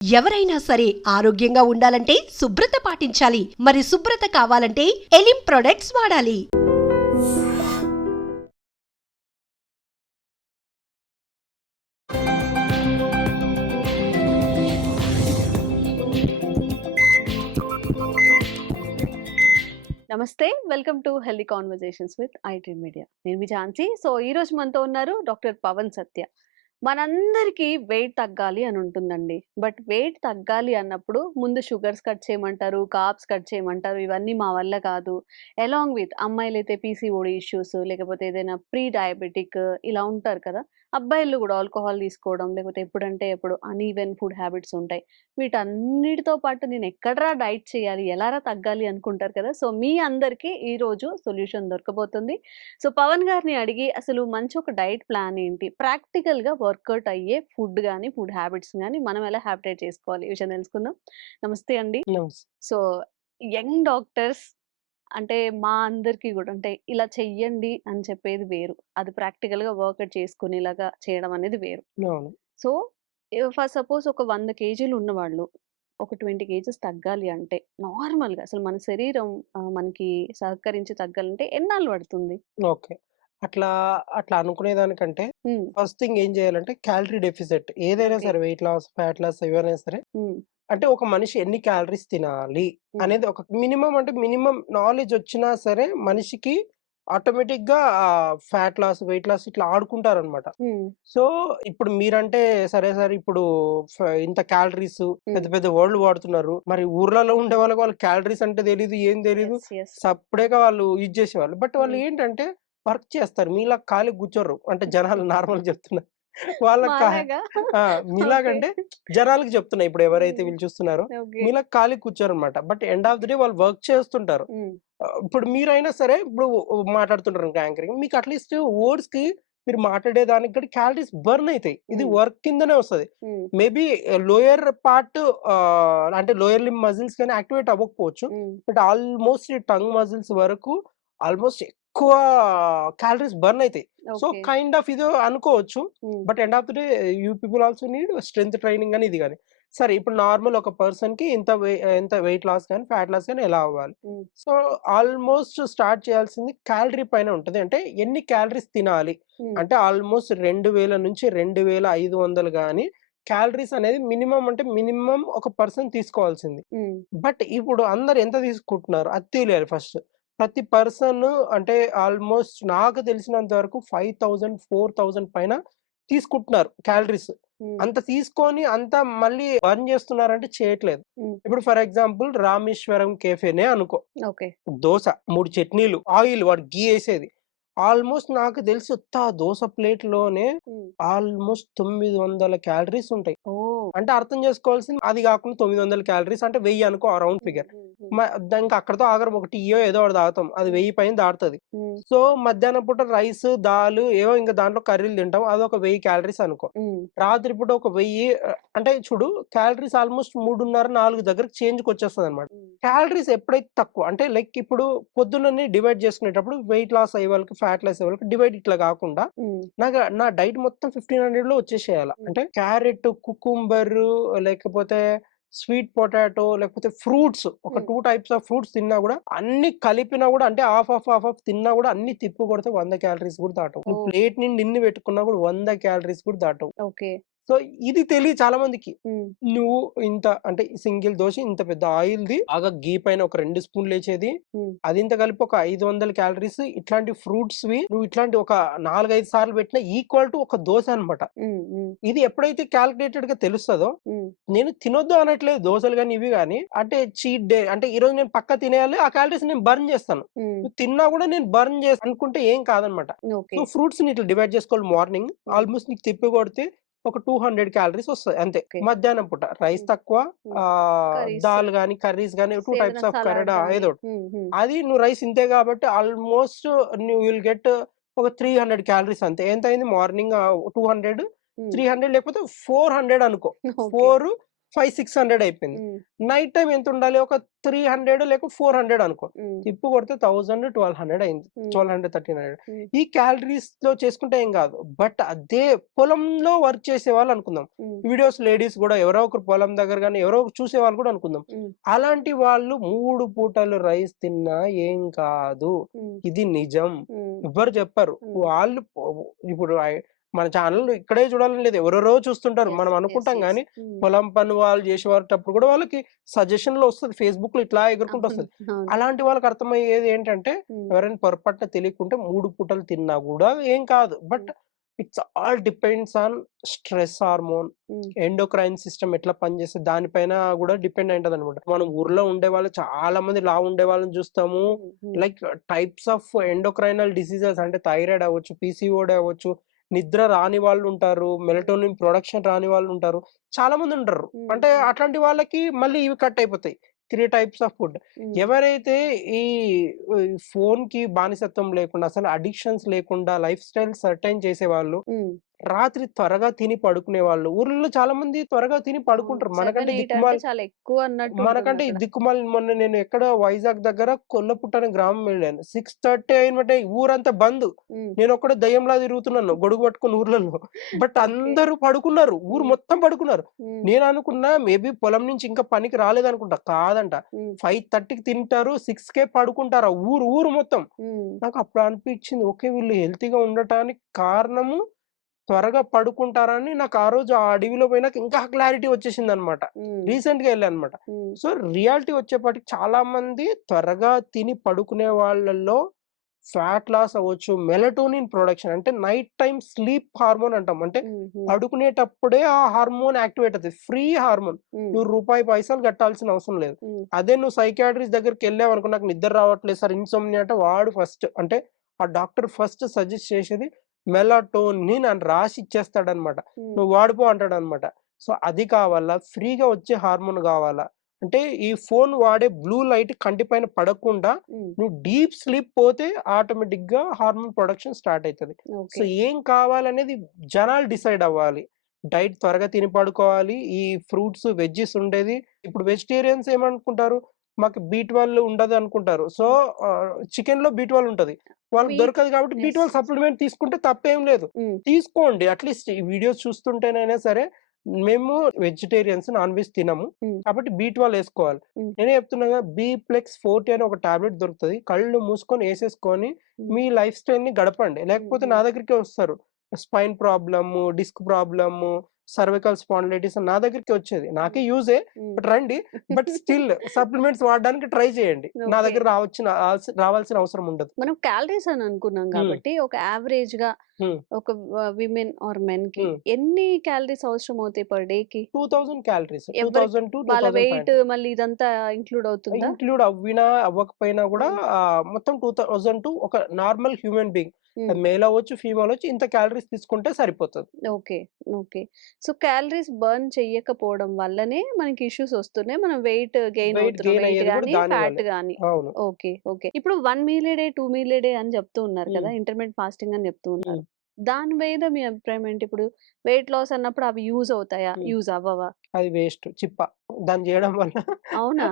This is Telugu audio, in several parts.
ఎవరైనా సరే ఆరోగ్యంగా ఉండాలంటే శుభ్రత పాటించాలి. మరి శుభ్రత కావాలంటే ఎలిం ప్రొడక్ట్స్ వాడాలి. నమస్తే, welcome to healthy conversations with IT media. నేను మీ ఝాన్సీ. సో ఈ రోజు మనతో ఉన్నారు డాక్టర్ పవన్ సత్య. మనందరికీ వెయిట్ తగ్గాలి అని ఉంటుందండి. బట్ వెయిట్ తగ్గాలి అన్నప్పుడు ముందు షుగర్స్ కట్ చేయమంటారు, కార్బ్స్ కట్ చేయమంటారు. ఇవన్నీ మా వల్ల కాదు. అలాంగ్ విత్ అమ్మాయిలైతే పీసీఓడి ఇష్యూస్, లేకపోతే ఏదైనా ప్రీ డయాబెటిక్ ఇలా ఉంటారు కదా. అబ్బాయిలు కూడా ఆల్కహాల్ తీసుకోవడం, లేకపోతే ఎప్పుడంటే ఎప్పుడు అన్‌ఈవెన్ ఫుడ్ హ్యాబిట్స్ ఉంటాయి. వీటన్నిటితో పాటు నేను ఎక్కడరా డైట్ చేయాలి, ఎలారా తగ్గాలి అనుకుంటారు కదా. సో మీ అందరికీ ఈరోజు సొల్యూషన్ దొరకబోతుంది. సో పవన్ గారిని అడిగి అసలు మంచి ఒక డైట్ ప్లాన్ ఏంటి, ప్రాక్టికల్‌గా వర్కౌట్ అయ్యే ఫుడ్ గాని, ఫుడ్ హ్యాబిట్స్ గాని మనం ఎలా హ్యాబిటేట్ చేసుకోవాలి ఈ విషయం తెలుసుకుందాం. నమస్తే అండి. నమస్తే. సో యంగ్ డాక్టర్స్ అంటే మా అందరికీ గూడా అంటే ఇలా చెయ్యండి అని చెప్పేది వేరు. అది ప్రాక్టికల్‌గా వర్కౌట్ చేసుకునేలాగా చేయడం అనేది వేరు. అవును. సో ఫర్ సపోజ్ ఒక 100 కేజీలు ఉన్నవాళ్ళు ఒక 20 కేజెస్ తగ్గాలి అంటే నార్మల్‌గా అసలు మన శరీరం మనకి సహకరించి తగ్గాలంటే ఎన్నాళ్ళు పడుతుంది? ఓకే. అట్లా అట్లా అనుకునేదానికంటే హ్మ్. ఫస్ట్ థింగ్ ఏం చేయాలంటే క్యాలరీ డెఫిసిట్ ఏదైనా ఓకే. సరే వెయిట్ లాస్, ఫ్యాట్ లాస్ ఏవైనా సరే హ్మ్. అంటే ఒక మనిషి ఎన్ని క్యాలరీస్ తినాలి హ్మ్. అనేది ఒక మినిమమ్ అంటే మినిమమ్ నాలెడ్జ్ వచ్చినా సరే మనిషికి ఆటోమేటిక్‌గా ఫ్యాట్ లాస్, వెయిట్ లాస్ ఇట్లా ఆడుకుంటారనమాట. హ్మ్. సో, ఇప్పుడు మీరంటే సరే సరే ఇప్పుడు ఇంత క్యాలరీస్ పెద్ద హ్మ్. పెద్ద వర్డ్‌లు వాడుతున్నారు. మరి ఊర్లలో ఉండే వాళ్ళకి క్యాలరీస్ అంటే తెలీదు, ఏం తెలీదు. యెస్. యెస్. సప్పుడేగా వాళ్ళు ఇది చేసేవాళ్ళు. బట్ వాళ్ళు హ్మ్. ఏంటంటే వర్క్ చేస్తారు. మీలా ఖాళీగా కూర్చోరు. అంటే జనాలు నార్మల్‌గా చెప్తున్నా. వాళ్ళకి మాలాగా. ఆ! ఓకే. మీలాగంటే జనాలకి చెప్తున్నా. ఇప్పుడు ఎవరైతే హ్మ్. వీళ్ళు చూస్తున్నారో ఓకే. మీలా ఖాళీగా కూర్చోరనమాట. But end of the day వాళ్ళు వర్క్ చేస్తుంటారు. హ్మ్. ఇప్పుడు మీరైనా సరే ఇప్పుడు మాట్లాడుతుంటారు యాంకరింగ్. మీకు అట్‌లీస్ట్ వర్డ్స్‌కి మీరు మాట్లాడేదానికి కూడా క్యాలరీస్ బర్న్ అయితాయి. ఇది హ్మ్. వర్క్ కిందనే వస్తది. హ్మ్. మేబీ లోయర్ పార్ట్ అంటే లోయర్ లింబ్ మజిల్స్ గాని యాక్టివేట్ అవ్వకపోవచ్చు. హ్మ్. బట్ ఆల్‌మోస్ట్ ఈ టంగ్ మజిల్స్ వరకు ఆల్‌మోస్ట్ ఎక్కువ క్యాలరీస్ బర్న్ అయితాయి. So, okay. కైండ్ ఆఫ్ ఇది అనుకోవచ్చు. హ్మ్. But end of the day you people also need strength training అని ఇది గాని. సరే ఇప్పుడు నార్మల్ ఒక పర్సన్‌కి ఎంత వెయిట్ లాస్ గాని, ఫ్యాట్ లాస్ గాని ఎలా అవ్వాలి? హ్మ్. సో, ఆల్‌మోస్ట్ స్టార్ట్ చేయాల్సింది క్యాలరీ పైన ఉంటది. అంటే ఎన్ని క్యాలరీస్ తినాలి? హ్మ్. అంటే ఆల్‌మోస్ట్ 2000 నుంచి 2500 గాని క్యాలరీస్ అనేది మినిమమ్ అంటే మినిమమ్ ఒక పర్సన్ తీసుకోవాల్సింది. హ్మ్. బట్ ఇప్పుడు అందరూ ఎంత తీసుకుంటున్నారు? అది తెలియాలి ఫస్ట్. ప్రతి పర్సన్ అంటే ఆల్‌మోస్ట్ నాకు తెలిసినంత వరకు 5000, 4000 పైన తీసుకుంటున్నారు క్యాలరీస్. హ్మ్. అంత తీసుకొని అంత మళ్ళీ బర్న్ చేస్తున్నారంటే చేయట్లేదు. హ్మ్. ఇప్పుడు ఫర్ ఎగ్జాంపుల్ రామేశ్వరం కేఫేనే అనుకో. ఓకే. దోస, 3 చట్నీలు, ఆయిల్ వాడు ఘీ ఏసేది. ఆల్‌మోస్ట్ నాకు తెలిసి ఉత్త ఆ దోస ప్లేట్‌లోనే హ్మ్. ఆల్‌మోస్ట్ 900 క్యాలరీస్ ఉంటాయి. ఓహ్! అంటే అర్థం చేసుకోవాల్సింది అది గాకుండా 900 క్యాలరీస్ అంటే 1000 అనుకో ఆ రౌండ్ హ్మ్. ఫిగర్. హ్మ్. హ్మ్. మ ఇంక అక్కడితో ఆగరు. ఒక టీయో ఏదో ఒకటి తాగుతాం. అది హ్మ్. 1000 పైన దాటుతది. హ్మ్. సో, మధ్యాహ్నం పూట రైస్, దాలు ఏవో ఇంక దాంట్లో కర్రీలు తింటాం. అదొక 1000 క్యాలరీస్ అనుకో. హ్మ్. రాత్రి పూట ఒక 1000 అంటే చూడు క్యాలరీస్ ఆల్‌మోస్ట్ 3:30, 4 దగ్గరకి చేంజ్‌కొచ్చేస్తదనమాట. హ్మ్. క్యాలరీస్ ఎప్పుడైతే తక్కువ అంటే లైక్ ఇప్పుడు పొద్దున్ననే డివైడ్ చేసుకునేటప్పుడు వెయిట్ లాస్ అయ్యే వాళ్ళకి, ఫ్యాట్ లాస్ అయ్యే వాళ్ళకి డివైడ్ ఇట్లా గాకుండా హ్మ్. నా డైట్ మొత్తం 1500లో వచ్చేసేయాల. హ్మ్. అంటే క్యారెట్, కుకుంబరు లేకపోతే స్వీట్ పొటాటో లేకపోతే ఫ్రూట్స్ ఒక హ్మ్. 2 టైప్స్ ఆఫ్ ఫ్రూట్స్ తిన్నా గూడా అన్ని కలిపినా గూడా అంటే హాఫ్ తిన్నా గూడా అన్ని తిప్పి కొడితే 100 క్యాలరీస్ గూడా దాటవు. నువ్వు ఓహ్! ప్లేట్ నిండా ఇన్ని పెట్టుకున్నా గూడా 100 క్యాలరీస్ కూడా దాటవు. ఓకే. సో, ఇది తెలీదు చాలా మందికి. హ్మ్. నువ్వు ఇంత అంటే సింగిల్ దోస ఇంత పెద్ద ఆయిల్‌ది బాగా ఘీ పైన ఒక 2 స్పూన్‌లేసేది. హ్మ్. అదింత కలిపి ఒక 500 క్యాలరీస్ ఇట్లాంటి ఫ్రూట్స్‌వి నువ్వు ఇట్లాంటి ఒక 4, 5 సార్లు పెట్టినా ఈక్వల్ టు ఒక దోస అనమాట. హ్మ్. హ్మ్. ఇది ఎప్పుడైతే కాలిక్యులేటెడ్‌గా తెలుస్తదో, హ్మ్. నేను తినొద్దు అనట్లేదు దోసలు గాని, ఇవి గాని. అంటే చీట్ డే అంటే ఈరోజు నేను పక్కా తినేయాలి. ఆ క్యాలరీస్ నేను బర్న్ చేస్తాను. హ్మ్. నువ్వు తిన్నా గూడా నేను బర్న్ అనుకుంటే ఏం కాదనమాట. ఓకే. సో, ఫ్రూట్స్‌ని ఇట్లా డివైడ్ చేసుకోవాలి మార్నింగ్. హ్మ్. ఆల్‌మోస్ట్ నీకు తిప్పి కొడితే ఒక 200 క్యాలరీస్ వస్తాయి అంతే. ఓకే. మధ్యాహ్నం పూట రైస్ హ్మ్. తక్కువ హ్మ్. కర్రీస్ దాల్ గాని, కర్రీస్ గాని 2 ఏదైనా టైప్స్ ఆఫ్ సలాడ్ కర్రీ గాని. ఏదో ఒకటి. హ్మ్. హ్మ్. అది నువ్వు రైస్ ఇంతే కాబట్టి ఆల్‌మోస్ట్ నువ్వు విల్ గెట్ ఒక 300 క్యాలరీస్ అంతే. ఎంతయింది మార్నింగ్ 200, హ్మ్. 300 లేకపోతే 400 అనుకో. ఓకే. 4 500-600 అయిపోయింది. హ్మ్. నైట్ టైమ్ ఎంత ఉండాలి? ఒక 300 లేక 400 అనుకో. హ్మ్. తిప్పి కొడితే 1000-1200 అయింది. హ్మ్. 1200-1300 హ్మ్. ఈ క్యాలరీస్‌లో చేసుకుంటే ఏం కాదు. బట్ అదే పొలంలో వర్క్ చేసేవాళ్ళు అనుకుందాం. హ్మ్. వీడియోస్ లేడీస్ గూడా ఎవరో ఒకరు పొలం దగ్గర గాని ఎవరో ఒకరు చూసేవాళ్ళు కూడా అనుకుందాం. హ్మ్. అలాంటి వాళ్ళు 3 పూటలు రైస్ తిన్నా ఏం కాదు. హ్మ్. ఇది నిజం. హ్మ్. ఎవ్వరు చెప్పరు. హ్మ్. వాళ్ళు ఇప్పుడు మన ఛానల్ ఇక్కడే చూడాలని లేదు. ఎవరెవరో చూస్తుంటారు. యెస్. మనం యెస్. అనుకుంటాం యెస్. గానీ, హ్మ్. పొలం పని వాళ్ళు చేసేటప్పుడు కూడా వాళ్ళకి సజెషన్‌లో వస్తది. ఫేస్‌బుక్‌లో ఇట్లా ఎగురుకుంటూ అవును. వస్తది. అవును. అలాంటి వాళ్ళకి అర్థమయ్యేది ఏంటంటే, హ్మ్. ఎవరైనా పొరపాటున తెలియకుంటే 3 పూటలు తిన్నా గూడా ఏం కాదు. బట్ హ్మ్. It's all depends on stress hormone, హ్మ్. ఎండోక్రైన్ సిస్టమ్ ఎట్లా పనిచేస్తది దానిపైన గూడా డిపెండ్ అయింటదనమాట. మనం ఊర్లో ఉండేవాళ్ళు చాలా మంది లావు ఉండేవాళ్ళని చూస్తాము. హ్మ్. హ్మ్. Like types of endocrinal diseases అంటే థైరాయిడ్ అవ్వచ్చు, పీసీఓడీ అవ్వచ్చు, నిద్ర రాని వాళ్ళుంటారు, మెలటోనిన్ ప్రొడక్షన్ రాని వాళ్ళుంటారు. చాలా మందుంటారు. హ్మ్. అంటే హ్మ్. అట్లాంటి వాళ్ళకి మళ్ళీ ఇవి కట్ అయిపోతాయి. 3 టైప్స్ ఆఫ్ ఫుడ్. హ్మ్. ఎవరైతే ఈ ఫోన్‌కి బానిసత్వం లేకుండా అసలు అడిక్షన్స్ లేకుండా లైఫ్ స్టైల్ సర్టైన్ చేసేవాళ్ళు, హ్మ్. రాత్రి త్వరగా తిని పడుకునేవాళ్ళు. ఊర్లలో చాలా మంది త్వరగా తిని అవును. పడుకుంటారు. 7, మనకంటే 8 అంటే దిక్కుమాలి చాలా ఎక్కువ అన్నట్టు మనకంటే ఈ ఉంటుందక్కడ. దిక్కుమాలి మొన్న నేను ఎక్కడ వైజాగ్ దగ్గర కొల్లపుట్ట అనే గ్రామం వెళ్ళాను. 6:30 అయినట్టే ఊరంతా బంద్. హ్మ్. నేనొక్కడే దెయ్యంలా తిరుగుతున్నాను గొడుగు పట్టుకొని ఊర్లలో. But okay. అందరూ పడుకున్నారు. ఊరు హ్మ్. మొత్తం పడుకున్నారు. హ్మ్. నేననుకున్నా మేబీ పొలం నుంచి ఇంకా పనికి రాలేదనుకుంటా. కాదంట. హ్మ్. 5:30కి తింటారు. 6కే పడుకుంటారు. ఆ ఊరు మొత్తం. హ్మ్. నాకప్పుడు అనిపించింది. ఓకే. వీళ్ళు హెల్తీగా ఉండటానికి కారణము త్వరగా పడుకుంటారని నాకు ఆ రోజు ఆ అడవిలో పోయినాక ఇంకా క్లారిటీ వచ్చేసిందనమాట. హ్మ్. రీసెంట్‌గా ఎళ్ళాననమాట. హ్మ్. సో, రియాలిటీ వచ్చేపాటికి చాలామంది త్వరగా తిని పడుకునే వాళ్ళలో ఫ్యాట్ లాస్ అవ్వచ్చు, మెలటోనిన్ ప్రొడక్షన్ అంటే నైట్ టైమ్ స్లీప్ హార్మోన్ అంటాం. అంటే హ్మ్. హ్మ్. పడుకునేటప్పుడే ఆ హార్మోన్ యాక్టివేట్ అవుతది. Free hormone. హ్మ్. నువ్వు రూపాయి పైసలు కట్టాల్సిన అవసరం లేదు. హ్మ్. అదే నువ్వు సైకియాట్రిస్ట్ దగ్గరికెళ్ళావనుకో నాకు నిద్ర రావట్లేదు సార్ ఇన్సోమ్నియా అంటే వాడు ఫస్ట్ అంటే ఆ డాక్టర్ ఫస్ట్ సజెస్ట్ చేసేది మెలటోనిన్ అని రాసి ఇచ్చేస్తాడనమాట. హ్మ్. నువ్వు వాడిపో అంటాడనమాట. సో, అది కావాలా? ఫ్రీగా వచ్చే హార్మోన్ గావాలా? అంటే ఈ ఫోను వాడే బ్లూ లైట్ కంటి పైన పడకుండా హ్మ్. నువ్వు డీప్ స్లీప్ పోతే ఆటోమేటిక్‌గా హార్మోన్ ప్రొడక్షన్ స్టార్ట్ అయితది. So, okay. ఏం కావాలనేది జనాలు డిసైడ్ అవ్వాలి. డైట్ త్వరగా తిని పడుకోవాలి. ఈ ఫ్రూట్స్, వెజ్జీస్ ఉండేది. ఇప్పుడు వెజిటేరియన్స్ ఏమనుకుంటారు? మాకు బి12 ఉండదనుకుంటారు. సో, హ్మ్. చికెన్‌లో బి12 ఉంటది. వాళ్ళకి వీట్ దొరకదు కాబట్టి యెస్. బి12 సప్లిమెంట్ తీసుకుంటే తప్పేం లేదు. హ్మ్. తీసుకోండి. అట్‌లీస్ట్ ఈ వీడియోస్ చూస్తుంటేనైనా సరే, మేము వెజిటేరియన్స్ నాన్ వెజ్ తినము. హ్మ్. కాబట్టి బి12 ఏసుకోవాలి. హ్మ్. నేనే చెప్తున్నా కదా! బి+40 అని ఒక టాబ్లెట్ దొరుకుతది. కళ్ళు మూసుకొని ఏసేసుకొని హ్మ్. మీ లైఫ్ స్టైల్‌ని గడపండి. హ్మ్. లేకపోతే నా హ్మ్. దగ్గరికే వస్తారు. Spine problem, disk problem, cervical spondylitis అని నా దగ్గరికే వచ్చేది. నాకే హ్మ్. యూజే. హ్మ్. బట్ రండి. బట్ స్టిల్ సప్లిమెంట్స్ వాడడానికి ట్రై చేయండి. నా ఓకే. దగ్గర రావాల్సిన అవసరం ఉండదు. మనం క్యాలరీస్ అని అనుకున్నాం హ్మ్. గాబట్టి, ఒక యావరేజ్‌గా హ్మ్. ఒక విమెన్ ఆర్ మెన్‌కి హ్మ్. ఎన్ని క్యాలరీస్ అవసరం అవుతాయి పర్ డేకి? 2000 క్యాలరీస్. ఎవరికి వాళ్ళ వెయిట్ 2000-2500 మళ్ళీ ఇదంతా ఇంక్లూడ్ అవుతుందా? ఇంక్లూడ్ అవ్వినా, అవ్వకపోయినా గూడా హ్మ్. మొత్తం 2000 టు ఒక normal human being hmm. Male అవ్వచ్చు, ఫీమేల్ అవ్వచ్చు ఇంత క్యాలరీస్ తీసుకుంటే సరిపోతది. Okay. Okay. So, calories burn చెయ్యకపోవడం వల్లనే మనకి ఇష్యూస్ వస్తున్నాయి. మనం వెయిట్ గెయిన్ వెయిట్ అవుతున్నాం. గెయిన్ వెయిట్ అయ్యేది గూడా గాని, దాని ఫ్యాట్ వల్లే. గాని. అవును. ఓకే. ఓకే. ఇప్పుడు 1 meal a day, 2 meal a day అని చెప్తూ ఉన్నారు హ్మ్. కదా! ఇంటర్మిటెంట్ ఫాస్టింగ్ అని చెప్తూ హ్మ్. ఉన్నారు. దాని మీద మీ అభిప్రాయం ఏంటి? ఇప్పుడు వెయిట్ లాస్ అన్నప్పుడు అవి యూజ్ అవుతాయా? హ్మ్. యూజ్ అవ్వవా? అది వేస్ట్. దాన్ని జేయడం వల్ల అవునా?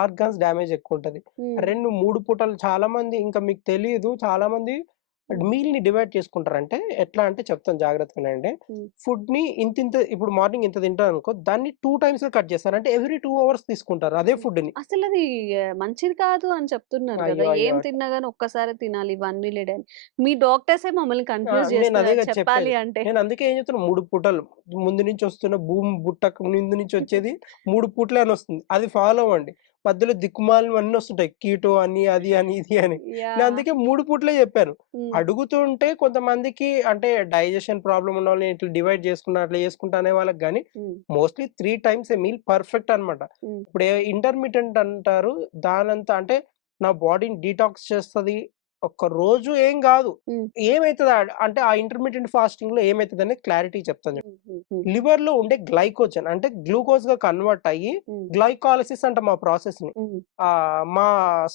ఆర్గాన్స్ డ్యామేజ్ ఎక్కువుంటది. హ్మ్. 2, 3 పూటలు చాలామంది ఇంకా మీకు తెలీదు చాలామంది హ్మ్. మీల్‌ని డివైడ్ చేసుకుంటారు. అంటే ఎట్లా అంటే చెప్తాను జాగ్రత్తగా వినండి. హ్మ్. ఫుడ్‌ని ఇంతింత ఇప్పుడు మార్నింగ్ ఇంత తింటారనుకో దాన్ని 2 టైమ్స్‌గా కట్ చేస్తారు. అంటే ఎవ్రీ 2 అవర్స్ తీసుకుంటారు అదే హ్మ్. ఫుడ్‌ని. అసలది మంచిది కాదు అని చెప్తున్నారు గదా! అయ్యో! అయ్యో! ఏం తిన్నా గాని ఒక్కసారే తినాలి 1 మీల్ ఏ డే అని. మీ డాక్టర్సే మమ్మల్ని కన్‌ఫ్యూజ్ నేను అదే చేస్తున్నారు గదా చెప్పేది. చెప్పాలి అంటే. నేను అందుకే ఏం చెప్తున్నా 3 పూటలు ముందు నుంచి వస్తున్న భూమి బుట్టకు ముందు నుంచి వచ్చేది 3 పూటలే అనొస్తుంది. అది ఫాలో అవ్వండి. మధ్యలో దిక్కుమాలినవన్నీ వస్తుంటాయి. కీటో అని, అది అని, ఇది అని. నేను యాహ్! అందుకే 3 పూటలే చెప్పాను. హ్మ్. అడుగుతుంటే కొంతమందికి అంటే డైజెషన్ ప్రాబ్లమ్ ఉన్నోళ్ళని ఇట్లా డివైడ్ చేసుకున్నా, అట్లా చేసుకుంటా అనే వాళ్ళకి గాని హ్మ్. Mostly 3 times a meal perfect అన్నమాట. హ్మ్. ఇప్పుడు ఇంటర్మిటెంట్ అంటారు. దానంతా అంటే నా బాడీని డీటాక్స్ చేస్తది. ఒక్క రోజు ఏం గాదు. హ్మ్. ఏమైతది అంటే ఆ ఇంటర్మిటెంట్ ఫాస్టింగ్‌లో ఏమైతదనేది క్లారిటీ చెప్తాను చూడు. హ్మ్. హ్మ్. హ్మ్. లివర్‌లో ఉండే గ్లైకోజన్ అంటే గ్లూకోజ్‌గా కన్వర్ట్ అయ్యి హ్మ్. గ్లైకాలిసిస్ అంటాం ఆ ప్రాసెస్‌ని. హ్మ్. మా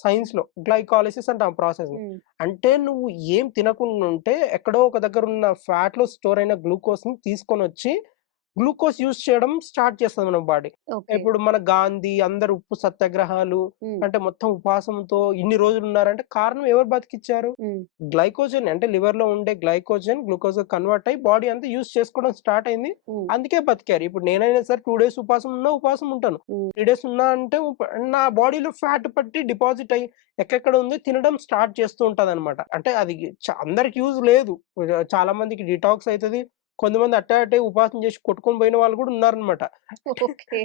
సైన్స్‌లో గ్లైకాలిసిస్ అంటాం ఆ ప్రాసెస్‌ని. హ్మ్. అంటే నువ్వు ఏం తినకుండా ఉంటే ఎక్కడో ఒక దగ్గర ఉన్న ఫ్యాట్‌లో స్టోర్ అయిన గ్లూకోజ్‌ని తీసుకొనొచ్చి గ్లూకోజ్ యూజ్ చేయడం స్టార్ట్ చేస్తుంది మన బాడీ. ఓకే. ఇప్పుడు మన గాంధీ అందరు ఉప్పు సత్యాగ్రహాలు హ్మ్. అంటే మొత్తం ఉపవాసంతో ఇన్ని రోజులు ఉన్నారంటే కారణం ఎవరు బతికిచ్చారు? హ్మ్. గ్లైకోజన్ అంటే లివర్ లో ఉండే గ్లైకోజన్ గ్లూకోజ్ కన్వర్ట్ అయ్యి బాడీ అంతా యూజ్ చేసుకోవడం స్టార్ట్ అయింది. హ్మ్. అందుకే బతికారు. ఇప్పుడు నేనైనా సరే 2 డేస్ ఉపవాసం ఉన్నా ఉపవాసం ఉంటాను. హ్మ్. 3 డేస్ ఉన్నా అంటే నా బాడీలో ఫ్యాట్ పట్టి డిపాజిట్ అయ్యి ఎక్కడెక్కడ ఉంది తినడం స్టార్ట్ చేస్తూ ఉంటదన్నమాట. అంటే అది అందరికి యూజ్ లేదు. చాలా మందికి డిటాక్స్ అయితది. కొంతమంది అట్టే ఉపవాసం చేసి కొట్టుకొని పోయిన వాళ్ళు కూడా ఉన్నారన్నమాట. ఓకే.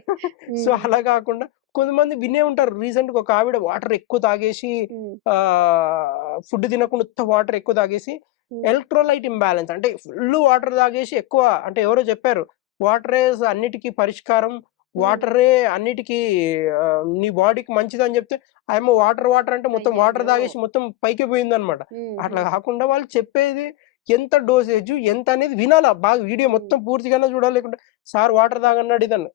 సో, హ్మ్. అలా కాకుండా కొంతమంది వినే ఉంటారు. రీసెంట్‌గా ఒక ఆవిడ వాటర్ ఎక్కువ తాగేసి హ్మ్. ఫుడ్ తినకుండా ఉత్త వాటర్ ఎక్కువ తాగేసి హ్మ్. ఎలక్ట్రోలైట్ ఇంబాలెన్స్ అంటే ఫుల్ వాటర్ తాగేసి ఎక్కువ అంటే ఎవరో చెప్పారు. వాటరే అన్నిటికి పరిష్కారం. హ్మ్. వాటరే అన్నిటికి నీ బాడీకి మంచిదని చెప్తే ఆమె వాటర్ అంటే మొత్తం వాటర్ అయ్యయ్యో! తాగేసి మొత్తం పైకి పోయిందన్నమాట. హ్మ్. అట్లా హ్మ్. కాకుండా వాళ్ళు చెప్పేది ఎంత డోసేజు ఎంత అనేది వినాలా. బాగా వీడియో హ్మ్. మొత్తం పూర్తిగానే చూడాలి. లేకుంటే సార్ వాటర్ తాగన్నాడు ఇదన్నా.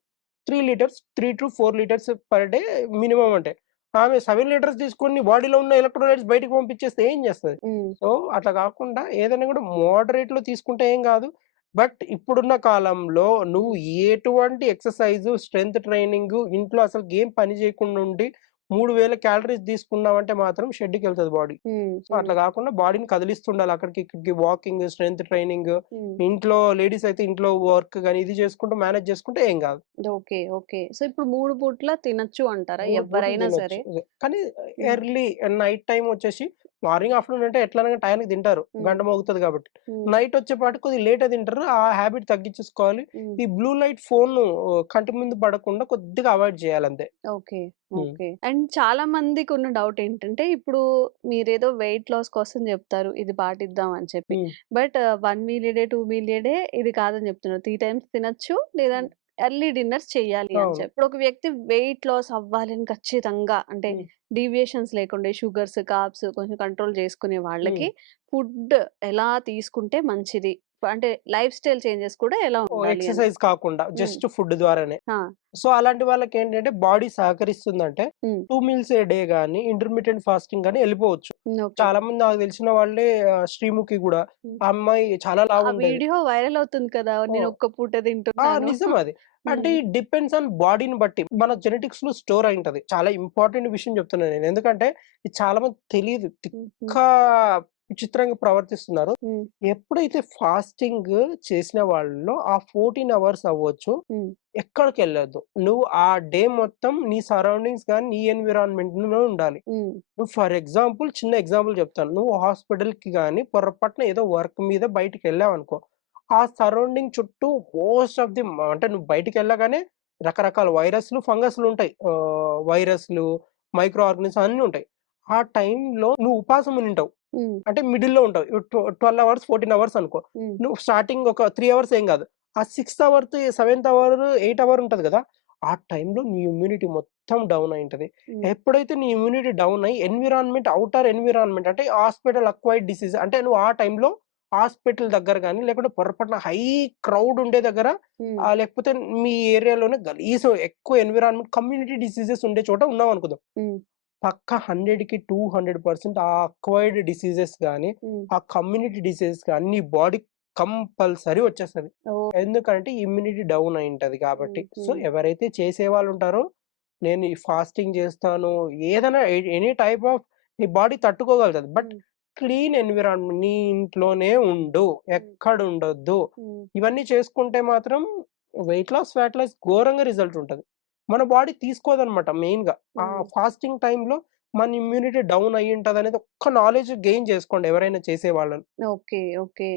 3 litres 3-4 litres per day minimum అంటే. ఆమె 7 లీటర్స్ తీసుకొని బాడీలో ఉన్న ఎలక్ట్రోలైట్స్ బయటికి పంపించేస్తే ఏం చేస్తది? హ్మ్. సో, అట్లా కాకుండా ఏదైనా కూడా మోడరేట్‌లో తీసుకుంటే ఏం కాదు. బట్ ఇప్పుడున్న కాలంలో నువ్వు హ్మ్. ఎటువంటి ఎక్సర్‌సైజు, స్ట్రెంత్ ట్రైనింగు ఇంట్లో అసలుకి ఏం పని చేయకుండా ఉండి 3000 క్యాలరీస్ తీసుకున్నావంటే మాత్రం షెడ్‌కెళ్తది బాడీ. హ్మ్. సో, హ్మ్. అట్లా కాకుండా బాడీని కదిలిస్తుండాలి. అక్కడికి ఇక్కడికి వాకింగ్, స్ట్రెంత్ ట్రైనింగ్ హ్మ్. ఇంట్లో లేడీస్ అయితే ఇంట్లో వర్క్ గాని ఇది చేసుకుంటూ మేనేజ్ చేసుకుంటే ఏం కాదు. ఓకే. ఓకే. సో, ఇప్పుడు 3 పూట్ల తినొచ్చు అంటారా? 3 పూటలు ఎవ్వరైనా తినొచ్చు. సరే? అదే. కానీ హ్మ్. ఎర్లీ నైట్ టైమ్ వచ్చేసి మార్నింగ్, ఆఫ్టర్‌నూన్ అంటే ఎట్లనగా టయానికి తింటారు. హ్మ్. గంట మోగుతది కాబట్టి. హ్మ్. నైట్ వచ్చేపాటికి కొద్దిగా లేట్‌గా తింటారు. ఆ హాబిట్ తగ్గించేసుకోవాలి. హ్మ్. ఈ బ్లూ లైట్ ఫోను కంటి ముందు పడకుండా కొద్దిగా అవాయిడ్ చేయాలంతే. ఓకే. హ్మ్. ఓకే. అండ్ చాలా మందికున్న డౌట్ ఏంటంటే, ఇప్పుడు మీరేదో వెయిట్ లాస్ కోసం జెప్తారు. ఇది పాటిద్దాం అని చెప్పి. హ్మ్. But 1 meal a day, 2 meal a day ఇది కాదని జెప్తున్నారు. 3 టైమ్స్ తినొచ్చు. లేదంటే ఎర్లీ డిన్నర్స్ చెయ్యాలి అని అవును. చెప్పి. ఇప్పుడు ఒక వ్యక్తి వెయిట్ లాస్ అవ్వాలి అని ఖచ్చితంగా అంటే హ్మ్. డీవియేషన్స్ లేకుండా షుగర్స్, కార్బ్స్ కొంచెం కంట్రోల్ చేసుకునే హ్మ్. వాళ్ళకి ఫుడ్ ఎలా తీసుకుంటే మంచిది? అంటే లైఫ్ స్టైల్ చేంజెస్ కూడా ఎలా ఉండాలి అని? ఎక్సర్‌సైజ్ కాకుండా హ్మ్. జస్ట్ ఫుడ్ ద్వారానే. ఆ! సో, అలాంటి వాళ్ళకేంటంటే బాడీ సహకరిస్తుందంటే హ్మ్. 2 మీల్స్ ఏ డే గాని, ఇంటర్మిటెంట్ ఫాస్టింగ్ గాని ఎళ్ళిపోవచ్చు. హ్మ్. ఓకే. చాలా మంది నాకు తెలిసిన వాళ్ళే శ్రీముఖి గూడా. హ్మ్. ఆ అమ్మాయి చాలా ఆ లావుండేది. వీడియో వైరల్ అవుతుంది కదా! నేను ఓహ్! ఒక్క పూట ఆ! తింటున్నాను. నిజం అది. అంటే హ్మ్. ఇట్ డిపెండ్స్ ఆన్ బాడీని బట్టి. మన జెనెటిక్స్‌లో స్టోర్ అయ్యుంటది. చాలా ఇంపార్టెంట్ విషయం చెప్తున్నా నేను. ఎందుకంటే ఇది చాలా మందికి తెలీదు. హ్మ్. హ్మ్. విచిత్రంగా ప్రవర్తిస్తున్నారు. హ్మ్. ఎప్పుడైతే ఫాస్టింగ్ చేసిన వాళ్ళలో ఆ 14 అవర్స్ అవ్వచ్చు, హ్మ్. ఎక్కడికెళ్ళొద్దు. నువ్వు ఆ డే మొత్తం నీ సరౌండింగ్స్ గాని, నీ ఎన్విరాన్మెంట్‌లో ఉండాలి. హ్మ్. నువ్వు ఫర్ ఎగ్జాంపుల్ చిన్న ఎగ్జాంపుల్ చెప్తాను. నువ్వు హాస్పిటల్‌కి గాని పొరపాటున ఏదో వర్క్ మీద బయటికెళ్ళావనుకో, ఆ సరౌండింగ్ చుట్టూ మోస్ట్ ఆఫ్ ది అంటే నువ్వు బయటికెళ్ళగానే రకరకాల వైరస్‌లు, ఫంగస్‌లు ఉంటాయి. వైరస్‌లు, మైక్రో ఆర్గానిజమ్స్ అన్నీ ఉంటాయి. ఆ టైంలో నువ్వు ఉపాసం ఉండింటావు. హ్మ్. అంటే మిడిల్‌లో ఉంటావు. 12 అవర్స్, 14 అవర్స్ అనుకో. హ్మ్. నువ్వు స్టార్టింగ్ ఒక 3 అవర్స్ ఏం గాదు. ఆ 6థ్ అవర్, 7థ్ అవర్, 8 అవర్ ఉంటది గదా! ఆ టైంలో నీ ఇమ్యూనిటీ మొత్తం డౌన్ అయ్యుంటది. హ్మ్. ఎప్పుడైతే నీ ఇమ్యూనిటీ డౌన్ అయ్యి ఔటర్ ఎన్విరాన్మెంట్ అంటే హాస్పిటల్ అక్వైర్డ్ డిసీజ్ అంటే నువ్వు ఆ టైంలో హాస్పిటల్ దగ్గర గాని, లేకుంటే పొరపాటున హై క్రౌడ్ ఉండే దగ్గర హ్మ్. లేకపోతే మీ ఏరియాలోనే గలీజు ఎక్కువ ఎన్విరాన్మెంట్ కమ్యూనిటీ డిసీజెస్ ఉండే చోట ఉన్నావనుకుందాం. హ్మ్. పక్కా 100కి 200% ఆ అక్వైర్డ్ డిసీజెస్ గాని, హ్మ్. ఆ కమ్యూనిటీ డిసీజెస్ గాని నీ బాడీకి కంపల్సరీ వచ్చేస్తది. ఓహ్! ఎందుకంటే ఇమ్యూనిటీ డౌన్ అయ్యుంటది కాబట్టి. హ్మ్. సో, హ్మ్. ఎవరైతే చేసేవాళ్ళుంటారో, నేను ఈ ఫాస్టింగ్ చేస్తాను, ఏదైనా ఎనీ టైప్ ఆఫ్ నీ బాడీ తట్టుకోగలుగుతది. బట్ హ్మ్. క్లీన్ ఎన్విరాన్మెంట్ నీ ఇంట్లోనే ఉండు. హ్మ్. ఎక్కడుండొద్దు. హ్మ్. ఇవన్నీ చేసుకుంటే మాత్రం వెయిట్ లాస్, ఫ్యాట్ లాస్ ఘోరంగా రిజల్ట్ ఉంటది. మన బాడీ తీసుకోదనమాట మెయిన్‌గా. ఆ హ్మ్. ఫాస్టింగ్ టైమ్‌లో మన ఇమ్యూనిటీ డౌన్ అయ్యుంటదనేది ఒక్క నాలెడ్జ్ గెయిన్ చేసుకోండి ఎవరైనా చేసేవాళ్ళు. ఓకే. ఓకే.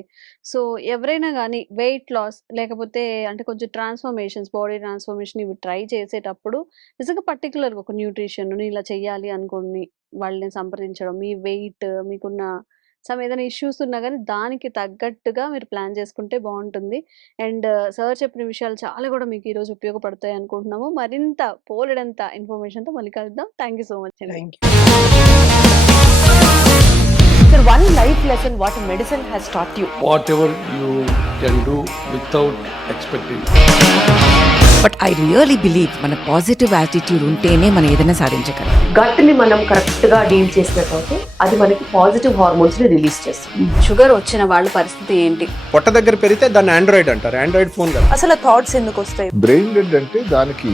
సో, ఎవరైనా గాని వెయిట్ లాస్ లేకపోతే అంటే కొంచెం ట్రాన్స్‌ఫర్మేషన్స్ బాడీ ట్రాన్స్‌ఫర్మేషన్ ఇవి ట్రై చేసేటప్పుడు నిజంగా పర్టిక్యులర్‌గా ఒక న్యూట్రిషన్ నేను ఇలా చేయాలి అనుకోని వాళ్ళని సంప్రదించడం. మీ వెయిట్ మీకున్న ఏదైనా ఇష్యూస్ ఉన్నా గాని దానికి తగ్గట్టుగా మీరు ప్లాన్ చేసుకుంటే బావుంటుంది. అండ్ సార్ చెప్పిన విషయాలు చాలా గూడా మీకు ఈరోజు ఉపయోగపడతాయి అనుకుంటున్నాము. మరింత బోలెడంత ఇన్ఫర్మేషన్‌తో మళ్ళీ కలుద్దాం. థాంక్ యూ సో మచ్ అండి. Thank you. Sir, one life lesson what medicine has taught you. Whatever you can do without expecting. But I really believe మన పాజిటివ్ యాటిట్యూడ్ ఉంటేనే మనం ఏదైనా సాధించగలం. గట్ ని మనం కరెక్ట్ గా డీల్ చేసినట్లయితే అది మనకి పాజిటివ్ హార్మోన్స్ ని రిలీజ్ చేస్తుంది. షుగర్ వచ్చిన వాళ్ళ పరిస్థితి ఏంటి? పొట్ట దగ్గర పెరిగితే దాన్ని ఆండ్రాయిడ్ అంటారు, ఆండ్రాయిడ్ ఫోన్ కదా. అసలు థాట్స్ ఎందుకు వస్తాయి? బ్రెయిన్ డెడ్ అంటే దానికి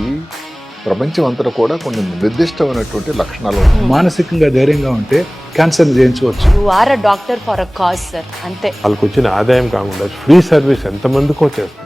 ప్రపంచం అంతా కూడా కొన్ని నిర్దిష్టమైనటువంటి లక్షణాలు ఉంటాయి. మానసికంగా ధైర్యంగా ఉంటే క్యాన్సర్ జయించవచ్చు. You are a doctor for a cause sir, అంతే. వాళ్ళకి వచ్చిన ఆదాయం కాకుండా ఫ్రీ సర్వీస్ ఎంతమందికో చేస్తుంది.